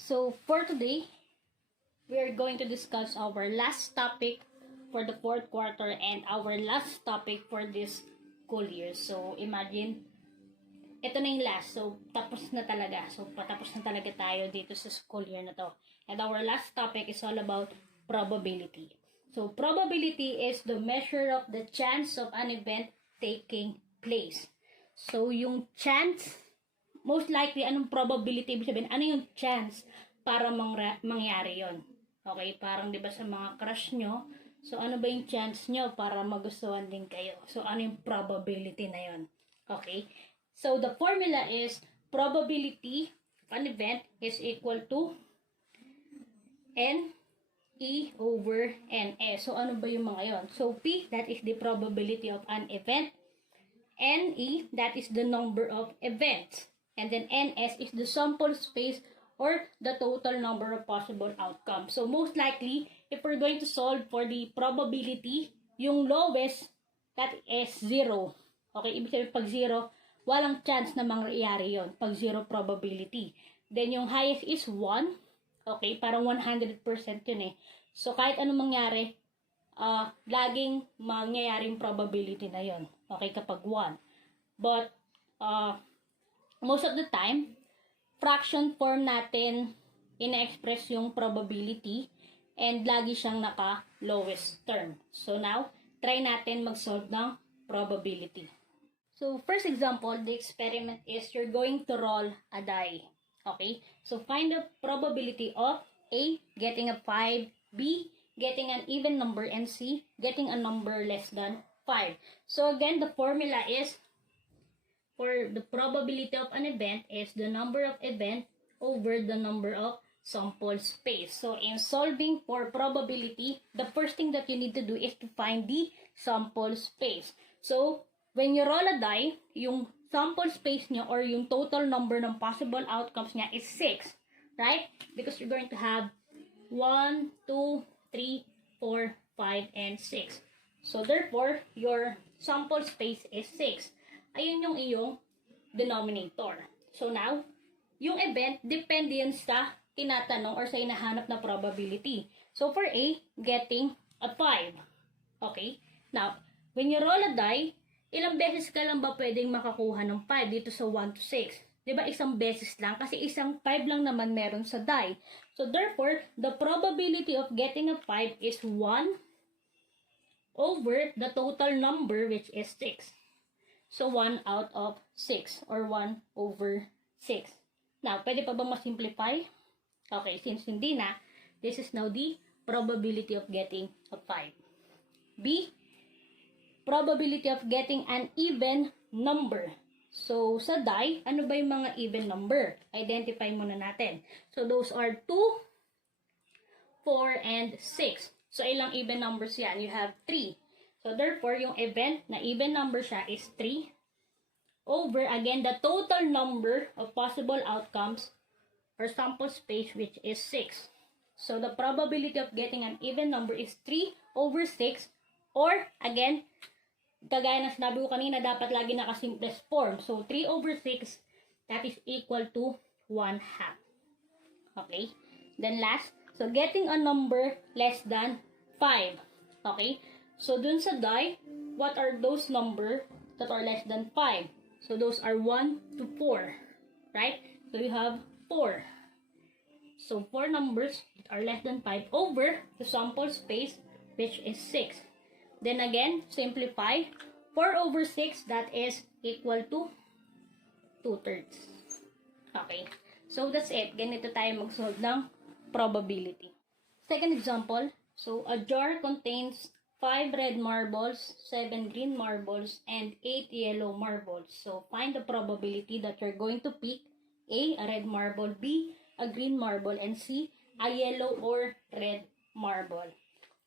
So for today, we are going to discuss our last topic for the fourth quarter and our last topic for this school year. So imagine, ito na yung last. So tapos na talaga. So patapos na talaga tayo dito sa school year na to. And our last topic is all about probability. So probability is the measure of the chance of an event taking place. So yung chance, most likely, anong probability? Ibig sabihin, ano yung chance para mangyari yon? Okay, parang 'di ba sa mga crush nyo, so ano ba yung chance nyo para magustuhan din kayo? So ano yung probability na yon? Okay? So the formula is probability of an event is equal to N E over NS. So ano ba yung mga yon? So P, that is the probability of an event. NE, that is the number of events. And then NS is the sample space or the total number of possible outcomes. So most likely, if we're going to solve for the probability, yung lowest, that is 0. Okay, ibig sabihin pag 0, walang chance na mangyayari yon pag 0 probability. Then yung highest is 1. Okay, parang 100% yun eh. So kahit anong mangyari, laging mangyayaring probability na yon. Okay, kapag 1. But, most of the time, fraction form natin ina-express yung probability and lagi siyang naka-lowest term. So now, try natin mag-solve ng probability. So first example, the experiment is you're going to roll a die. Okay? So find the probability of A, getting a 5, B, getting an even number, and C, getting a number less than 5. So again, the formula is for the probability of an event is the number of event over the number of sample space. So in solving for probability, the first thing that you need to do is to find the sample space. So when you roll a die, yung sample space nyo or yung total number ng possible outcomes niya is 6. Right? Because you're going to have 1, 2, 3, 4, 5, and 6. So therefore, your sample space is 6. Ayun yung iyong denominator. So now, yung event, depende yun sa tinatanong or sa hinahanap na probability. So for A, getting a 5. Okay? Now, when you roll a die, ilang beses ka lang ba pwedeng makakuha ng 5 dito sa 1 to 6? Diba isang beses lang? Kasi isang 5 lang naman meron sa die. So therefore, the probability of getting a 5 is 1 over the total number, which is 6. So 1 out of 6 or 1 over 6. Now, pwede pa bang masimplify? Okay, since hindi na, this is now the probability of getting a 5. B, probability of getting an even number. So, sa die, ano ba yung mga even number? Identify muna natin. So, those are 2, 4, and 6. So, ilang even numbers yan? You have 3. So, therefore, yung event na even number siya is 3 over, again, the total number of possible outcomes or sample space, which is 6. So, the probability of getting an even number is 3 over 6 or, again, kagaya na sinabi ko kanina, dapat lagi naka-simplest form. So, 3 over 6, that is equal to 1/2. Okay? Then, last, so, getting a number less than 5. Okay? So, dun sa die, what are those numbers that are less than 5? So, those are 1 to 4. Right? So, you have 4. So, 4 numbers that are less than 5 over the sample space, which is 6. Then again, simplify. 4 over 6, that is equal to 2/3. Okay? So, that's it. Ganito tayo mag-solve ng probability. Second example. So, a jar contains 5 red marbles, 7 green marbles, and 8 yellow marbles. So, find the probability that you're going to pick A, a red marble, B, a green marble, and C, a yellow or red marble.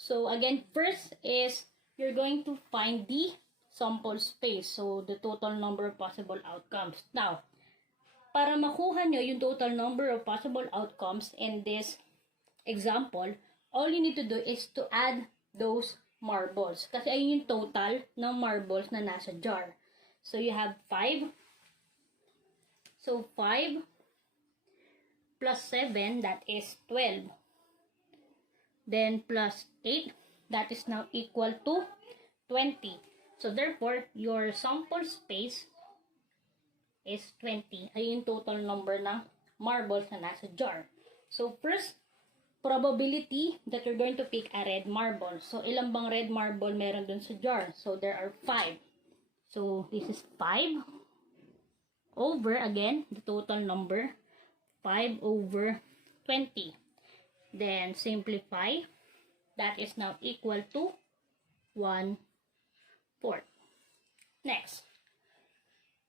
So, again, first is you're going to find the sample space. So, the total number of possible outcomes. Now, para makuha nyo yung total number of possible outcomes in this example, all you need to do is to add those marbles. Kasi ayun yung total ng marbles na nasa jar. So, you have 5. So, 5 plus 7, that is 12. Then plus 8, that is now equal to 20. So therefore, your sample space is 20. Ay yung total number ng marbles na nasa jar. So first, probability that you're going to pick a red marble. So ilang bang red marble meron dun sa jar? So there are 5. So this is 5 over, again, the total number, 5 over 20. Then simplify. That is now equal to 1/4. Next,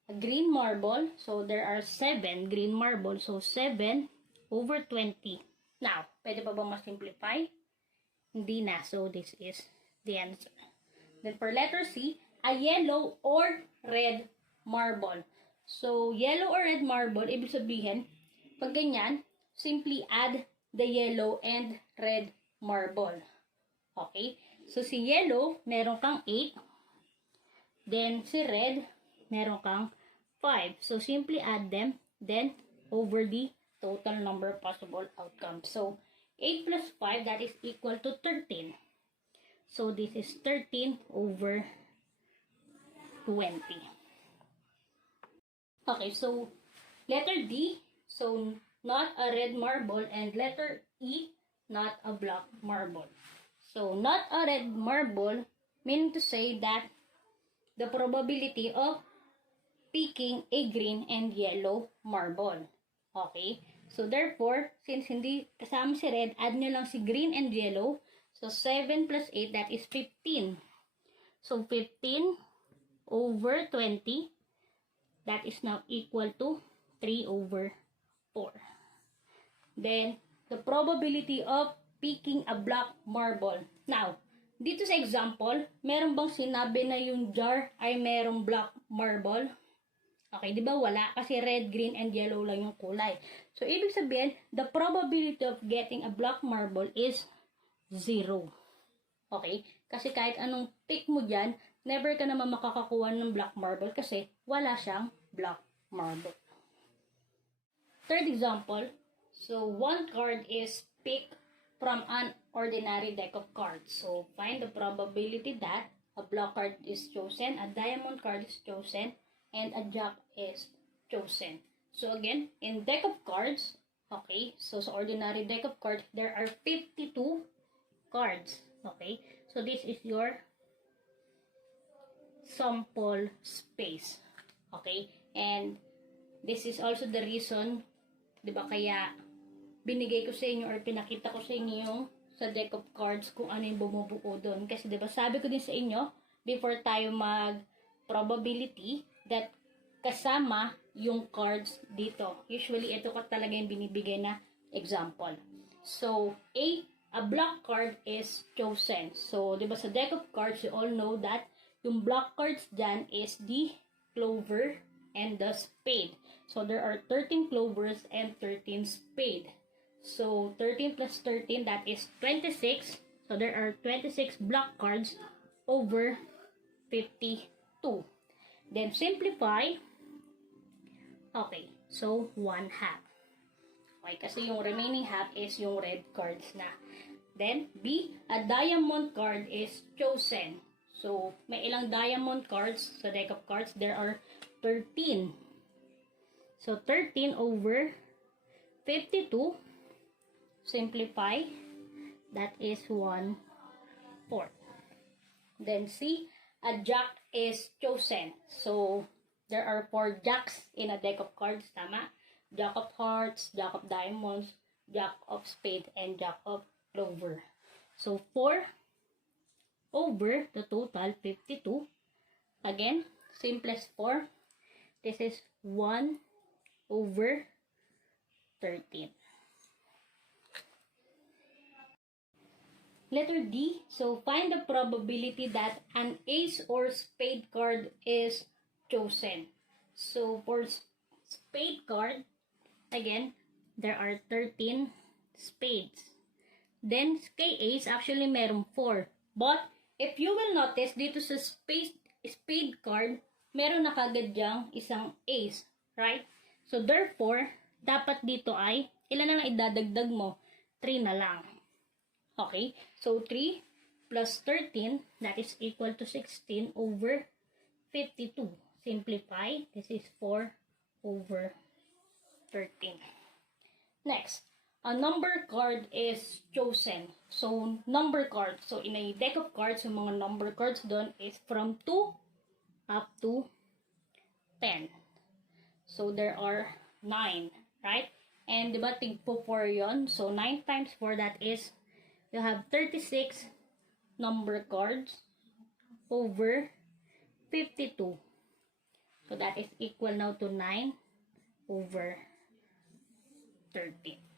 a green marble. So there are 7 green marble. So 7 over 20. Now, pwede pa ba ma-simplify? Hindi na. So this is the answer. Then for letter C, a yellow or red marble. So yellow or red marble, ibig sabihin, pag ganyan, simply add the yellow and red marble. Okay? So si yellow, meron kang 8. Then si red, meron kang 5. So simply add them, then over the total number of possible outcomes. So 8 plus 5, that is equal to 13. So this is 13 over 20. Okay, so letter D, so not a red marble, and letter E, not a black marble. So not a red marble, meaning to say that the probability of picking a green and yellow marble. Okay? So therefore, since hindi kasama si red, add nyo lang si green and yellow. So 7 plus 8, that is 15. So 15 over 20, that is now equal to 3 over 4. Then, the probability of picking a black marble. Now, dito sa example, meron bang sinabi na yung jar ay merong black marble? Okay, di ba wala? Kasi red, green, and yellow lang yung kulay. So, ibig sabihin, the probability of getting a black marble is 0. Okay? Kasi kahit anong pick mo dyan, never ka naman makakakuha ng black marble kasi wala siyang black marble. Third example, so one card is picked from an ordinary deck of cards. So, find the probability that a black card is chosen, a diamond card is chosen, and a jack is chosen. So again, in deck of cards, okay, so sa ordinary deck of cards, there are 52 cards. Okay, so this is your sample space. Okay, and this is also the reason, di ba, kaya binigay ko sa inyo or pinakita ko sa inyo yung sa deck of cards kung ano yung bumubuo doon. Kasi di ba, sabi ko din sa inyo, before tayo mag probability, that kasama yung cards dito. Usually, ito ka talaga yung binibigay na example. So, a black card is chosen. So, di ba sa deck of cards, you all know that yung black cards dyan is the clover and the spade. So, there are 13 clovers and 13 spade. So, 13 plus 13, that is 26. So, there are 26 black cards over 52. Then, simplify. Okay, so 1/2. Okay, kasi yung remaining half is yung red cards na. Then, B, a diamond card is chosen. So, may ilang diamond cards sa deck of cards? There are 13. So, 13 over 52. Simplify. That is 1/4. Then, C, a jack is chosen. So, there are 4 jacks in a deck of cards, tama? Jack of hearts, jack of diamonds, jack of spade, and jack of clover. So, 4 over the total, 52. Again, simplest 4. This is 1 over 13. Letter D, so find the probability that an ace or spade card is chosen. So, for spade card, again, there are 13 spades. Then, kay ace, actually, meron 4. But, if you will notice, dito sa spade card, meron na kagad dyang isang ace. Right? So, therefore, dapat dito ay ilan na lang idadagdag mo? 3 na lang. Okay? So, 3 plus 13, that is equal to 16 over 52. Simplify. This is 4 over 13. Next, a number card is chosen. So, number card. So, in a deck of cards, yung mga number cards doon is from 2 up to 10. So, there are 9, right? And, di ba, tigpo 4 yon. So, 9 times 4, that is, you have 36 number cards over 52. So, that is equal now to 9 over 13.